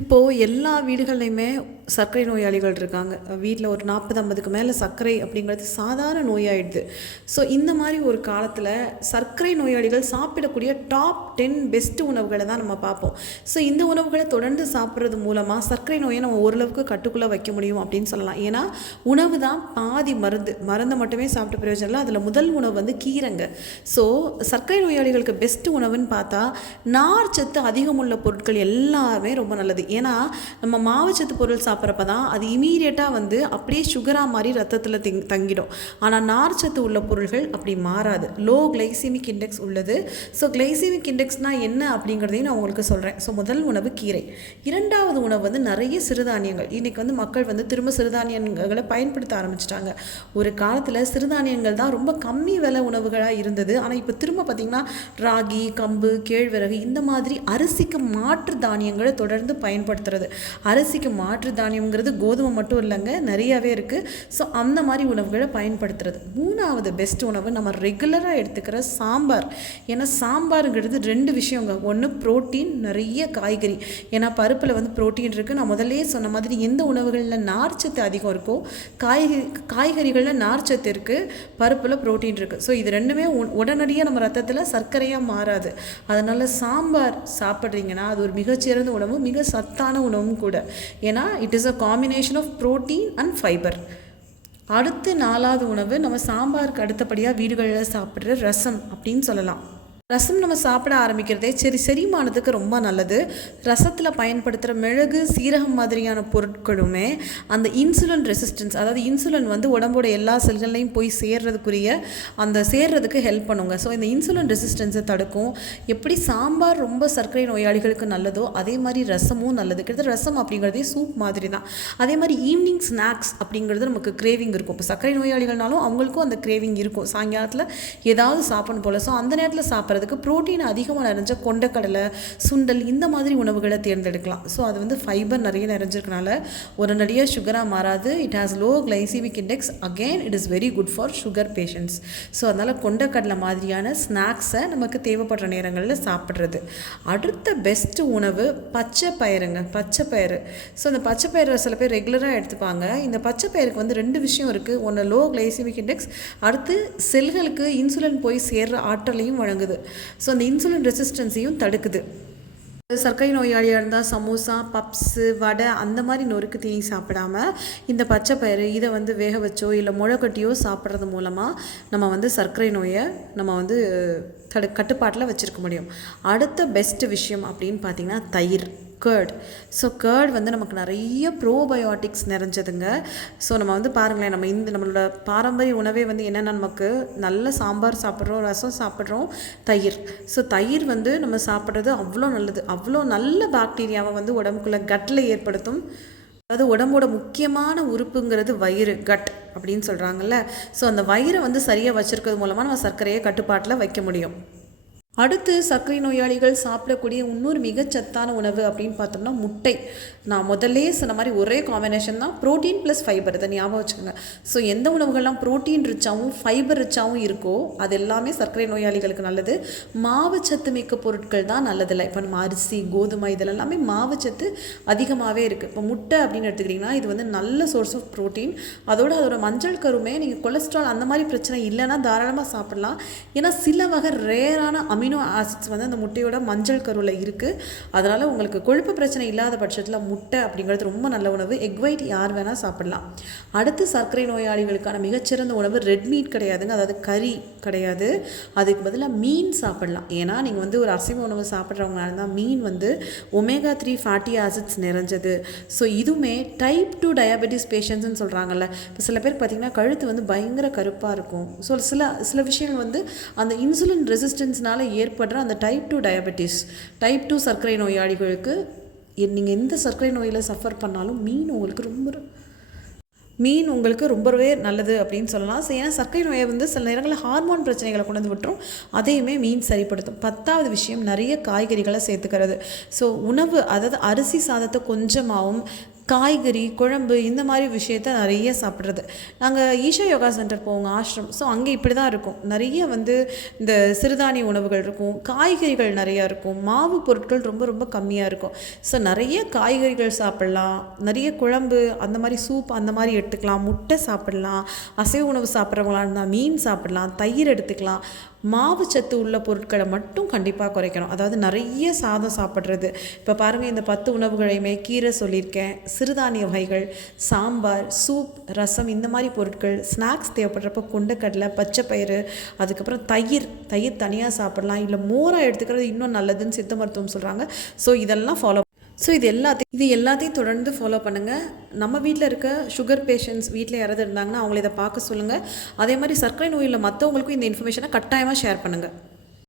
இப்போது எல்லா வீடுகள்லையுமே சர்க்கரை நோயாளிகள் இருக்காங்க. வீட்டில் ஒரு 40-50க்கு மேலே சர்க்கரை அப்படிங்கிறது சாதாரண நோயாயிடுது. ஸோ இந்த மாதிரி ஒரு காலத்தில் சர்க்கரை நோயாளிகள் சாப்பிடக்கூடிய டாப் 10 பெஸ்ட் உணவுகளை தான் நம்ம பார்ப்போம். ஸோ இந்த உணவுகளை தொடர்ந்து சாப்பிட்றது மூலமாக சர்க்கரை நோயை நம்ம ஓரளவுக்கு கட்டுக்குள்ளே வைக்க முடியும் அப்படின்னு சொல்லலாம். ஏன்னா உணவு தான் பாதி மருந்து. மருந்தை மட்டுமே சாப்பிட்டு பிரயோஜனம் இல்லை. அதில் முதல் உணவு வந்து கீரைங்க. ஸோ சர்க்கரை நோயாளிகளுக்கு பெஸ்ட் உணவுன்னு பார்த்தா நார் சத்து அதிகமுள்ள பொருட்கள் எல்லாமே ரொம்ப நல்லது. ஏன்னா நம்ம மாவுச்சத்து பொருள் சாப்பிட்றப்ப தான் அது இமீடியட்டாக வந்து அப்படியே சுகராக மாதிரி ரத்தத்தில் தங்கிடும். ஆனால் நார்ச்சத்து உள்ள பொருள்கள் அப்படி மாறாது. லோ கிளைசிமிக் இண்டெக்ஸ் உள்ளது. ஸோ கிளைசிமிக் இண்டெக்ஸ்னால் என்ன அப்படிங்கிறதையும் நான் உங்களுக்கு சொல்கிறேன். ஸோ முதல் உணவு கீரை. இரண்டாவது உணவு வந்து நிறைய சிறுதானியங்கள். இன்றைக்கி வந்து மக்கள் வந்து திரும்ப சிறுதானியங்களை பயன்படுத்த ஆரம்பிச்சிட்டாங்க. ஒரு காலத்தில் சிறுதானியங்கள் தான் ரொம்ப கம்மி விலை உணவுகளாக இருந்தது. ஆனால் இப்போ திரும்ப பார்த்திங்கன்னா ராகி, கம்பு, கேழ்வரகு இந்த மாதிரி அரிசிக்கு மாற்று தானியங்களை தொடர்ந்து பயன்படுத்துறது. அரிசிக்கு மாற்று தானியம்ங்கிறது கோதுமை மட்டும் இல்லைங்க, நிறையாவே இருக்குது. ஸோ அந்த மாதிரி உணவுகளை பயன்படுத்துறது. மூணாவது பெஸ்ட் உணவு நம்ம ரெகுலராக எடுத்துக்கிற சாம்பார். ஏன்னா சாம்பாருங்கிறது 2 விஷயங்க. ஒன்று புரோட்டீன், நிறைய காய்கறி. ஏன்னா பருப்பில் வந்து புரோட்டீன் இருக்குது. நான் முதல்லே சொன்ன மாதிரி எந்த உணவுகளில் நார்ச்சத்து அதிகம் இருக்கோ காய்கறிகளில் நார்ச்சத்து இருக்குது, பருப்பில் புரோட்டீன் இருக்குது. ஸோ இது ரெண்டுமே உடனடியாக நம்ம ரத்தத்தில் சர்க்கரையாக மாறாது. அதனால் சாம்பார் சாப்பிட்றீங்கன்னா அது ஒரு மிகச்சிறந்த உணவு, மிக சத்தான உணவும் கூட. ஏன்னா it is a combination of protein and fibre. அடுத்து 4வது உணவு நம்ம சாம்பாருக்கு அடுத்தபடியாக வீடுகளில் சாப்பிட்ற ரசம் அப்படின்னு சொல்லலாம். ரசம் நம்ம சாப்பிட ஆரம்பிக்கிறதே செரிமானத்துக்கு ரொம்ப நல்லது. ரசத்தில் பயன்படுத்துகிற மிளகு, சீரகம் மாதிரியான பொருட்களுமே அந்த இன்சுலின் ரெசிஸ்டன்ஸ், அதாவது இன்சுலின் வந்து உடம்போட எல்லா செல்கள்லையும் போய் சேர்றதுக்கு ஹெல்ப் பண்ணுங்க. ஸோ இந்த இன்சுலின் ரெசிஸ்டன்ஸை தடுக்கும். எப்படி சாம்பார் ரொம்ப சர்க்கரை நோயாளிகளுக்கு நல்லதோ அதே மாதிரி ரசமும் நல்லது. கிட்டத்தட்ட ரசம் அப்படிங்கிறதே சூப் மாதிரி தான். அதே மாதிரி ஈவினிங் ஸ்நாக்ஸ் அப்படிங்கிறது நமக்கு கிரேவிங் இருக்கும். இப்போ சர்க்கரை நோயாளிகள்னாலும் அவங்களுக்கும் அந்த கிரேவிங் இருக்கும். சாயங்காலத்தில் ஏதாவது சாப்பிடணும் போல். ஸோ அந்த நேரத்தில் சாப்பிட்றதுக்கு புரோட்டீன் அதிகமாக நிறைஞ்ச கொண்டக்கடலை, சுண்டல் இந்த மாதிரி உணவுகளை தேர்ந்தெடுக்கலாம். ஸோ அது வந்து ஃபைபர் நிறைய நிறைஞ்சிருக்கனால உடனடியாக சுகராக மாறாது. It has low glycaemic index. Again it is very good for sugar patients. So அதனால் கொண்டக்கடலை மாதிரியான ஸ்நாக்ஸை நமக்கு தேவைப்படுற நேரங்களில் சாப்பிட்றது. அடுத்த பெஸ்ட்டு உணவு பச்சை பயிறுங்க. பச்சை பயிறு. ஸோ இந்த பச்சை பயிறு சில பேர் ரெகுலராக எடுத்துப்பாங்க. இந்த பச்சை பயிருக்கு வந்து 2 விஷயம் இருக்குது. ஒன்று லோ கிளைசிமிக் இண்டெக்ஸ், அடுத்து செல்களுக்கு இன்சுலின் போய் சேர்ற ஆற்றலையும் வழங்குது. ஸோ அந்த இன்சுலின் ரெசிஸ்டன்ஸையும் தடுக்குது. சர்க்கரை நோயாளியாக இருந்தால் சமோசா, பப்ஸு, வடை அந்த மாதிரி நொறுக்கு தீனி சாப்பிடாம இந்த பச்சை பயிறு இதை வந்து வேக வச்சோ இல்லை முளைக்கட்டியோ சாப்பிட்றது மூலமாக நம்ம வந்து சர்க்கரை நோயை நம்ம வந்து கட்டுப்பாட்டில் வச்சுருக்க முடியும். அடுத்த பெஸ்ட்டு விஷயம் அப்படின்னு பார்த்திங்கன்னா தயிர், கர்ட். ஸோ கர்ட் வந்து நமக்கு நிறைய ப்ரோபயோட்டிக்ஸ் நிறைஞ்சதுங்க. ஸோ நம்ம வந்து பாருங்களேன், நம்மளோட பாரம்பரிய உணவே வந்து என்னென்னா நமக்கு நல்ல சாம்பார் சாப்பிட்றோம், ரசம் சாப்பிட்றோம், தயிர். ஸோ தயிர் வந்து நம்ம சாப்பிட்றது அவ்வளோ நல்லது. அவ்வளோ நல்ல பாக்டீரியாவை வந்து உடம்புக்குள்ளே கட்டில் ஏற்படுத்தும். அதாவது உடம்போட முக்கியமான உறுப்புங்கிறது வயிறு, கட் அப்படின்னு சொல்கிறாங்கல்ல. ஸோ அந்த வயிறை வந்து சரியாக வச்சுருக்கிறது மூலமாக நம்ம சர்க்கரையை கட்டுப்பாட்டில் வைக்க முடியும். அடுத்து சர்க்கரை நோயாளிகள் சாப்பிடக்கூடிய இன்னொரு மிகச்சத்தான உணவு அப்படின்னு பார்த்தோம்னா முட்டை. நான் முதல்லே சொன்ன மாதிரி ஒரே காம்பினேஷன் தான், ப்ரோட்டீன் ப்ளஸ் ஃபைபர். இதை ஞாபகம் வச்சுக்கோங்க. ஸோ எந்த உணவுகள்லாம் ப்ரோட்டீன் ரிச்சாகவும் ஃபைபர் ரிச்சாகவும் இருக்கோ அது எல்லாமே சர்க்கரை நோயாளிகளுக்கு நல்லது. மாவுச்சத்து மிக்க பொருட்கள் தான் நல்லதில்லை. இப்போ நம்ம அரிசி, கோதுமை இதில் எல்லாமே மாவுச்சத்து அதிகமாகவே இருக்குது. இப்போ முட்டை அப்படின்னு எடுத்துக்கிட்டிங்கன்னா இது வந்து நல்ல சோர்ஸ் ஆஃப் ப்ரோட்டீன். அதோட மஞ்சள் கருமே நீங்கள் கொலஸ்ட்ரால் அந்த மாதிரி பிரச்சனை இல்லைன்னா தாராளமாக சாப்பிடலாம். ஏன்னா சில வகை ரேரான அமினோ ஆசிட்ஸ் வந்து அந்த முட்டையோட மஞ்சள் கருவில் இருக்குது. அதனால் உங்களுக்கு கொழுப்பு பிரச்சனை இல்லாத பட்சத்தில் முட்டை அப்படிங்கிறது ரொம்ப நல்ல உணவு. எக் ஒயிட் யார் வேணால் சாப்பிடலாம். அடுத்து சர்க்கரை நோயாளிகளுக்கான மிகச்சிறந்த உணவு ரெட் மீட் கிடையாதுங்க, அதாவது கறி கிடையாது. அதுக்கு பதிலாக மீன் சாப்பிடலாம். ஏன்னா நீங்கள் வந்து ஒரு அசைவ உணவு சாப்பிட்றவங்க இருந்தால் மீன் வந்து ஒமேகா 3 ஃபேட்டி ஆசிட்ஸ் நிறைஞ்சது. ஸோ இதுவுமே டைப் 2 டயபெட்டிஸ் பேஷண்ட்ஸ்ன்னு சொல்கிறாங்கல்ல. இப்போ சில பேர் பார்த்திங்கன்னா கழுத்து வந்து பயங்கர கருப்பாக இருக்கும். ஸோ சில விஷயங்கள் வந்து அந்த இன்சுலின் ரெசிஸ்டன்ஸ்னால ஏற்படுற அந்த டைப் 2 டயபெட்டிஸ், டைப் 2 சர்க்கரை நோயாளிகளுக்கு நீங்கள் எந்த சர்க்கரை நோயில் சஃபர் பண்ணாலும் மீன் உங்களுக்கு ரொம்பவே நல்லது அப்படின்னு சொல்லலாம். ஏன்னா சர்க்கரை நோயை வந்து சில நேரங்களில் ஹார்மோன் பிரச்சனைகளை கொண்டு வந்து விட்டுரும். அதையுமே மீன் சரிப்படுத்தும். 10வது விஷயம் நிறைய காய்கறிகளை சேர்த்துக்கிறது. ஸோ உணவு, அதாவது அரிசி சாதத்தை கொஞ்சமாகவும் காய்கறி, குழம்பு இந்த மாதிரி விஷயத்த நிறைய சாப்பிட்றது. நாங்கள் ஈஷா யோகா சென்டர் போவோங்க, ஆஷ்ரம். ஸோ அங்கே இப்படி தான் இருக்கும். நிறைய வந்து இந்த சிறுதானிய உணவுகள் இருக்கும், காய்கறிகள் நிறையா இருக்கும், மாவு பொருட்கள் ரொம்ப ரொம்ப கம்மியாக இருக்கும். ஸோ நிறைய காய்கறிகள் சாப்பிட்லாம், நிறைய குழம்பு அந்த மாதிரி சூப் அந்த மாதிரி எடுத்துக்கலாம், முட்டை சாப்பிட்லாம், அசைவ உணவு சாப்பிட்றவங்களா இருந்தால் மீன் சாப்பிட்லாம், தயிர் எடுத்துக்கலாம். மாவு சத்து உள்ள பொருட்களை மட்டும் கண்டிப்பாக குறைக்கணும். அதாவது நிறைய சாதம் சாப்பிட்றது. இப்போ பாருங்கள், இந்த 10 உணவுகளையுமே கீரை சொல்லியிருக்கேன், சிறுதானிய வகைகள், சாம்பார், சூப், ரசம் இந்த மாதிரி பொருட்கள், ஸ்நாக்ஸ் தேவைப்படுறப்ப கொண்டக்கடலை, பச்சைப்பயிறு, அதுக்கப்புறம் தயிர் தனியாக சாப்பிடலாம், இல்லை மோராக எடுத்துக்கிறது இன்னும் நல்லதுன்னு சித்த மருத்துவம் சொல்கிறாங்க. ஸோ இதெல்லாம் ஃபாலோ. ஸோ இது எல்லாத்தையும் தொடர்ந்து ஃபாலோ பண்ணுங்கள். நம்ம வீட்டில் இருக்க சுகர் பேஷண்ட்ஸ் வீட்டில் யாராவது இருந்தாங்கன்னா அவங்கள இதை பார்க்க சொல்லுங்கள். அதே மாதிரி சர்க்கரை நோயில் மற்றவங்களுக்கும் இந்த இன்ஃபர்மேஷனை கட்டாயமாக ஷேர் பண்ணுங்கள்.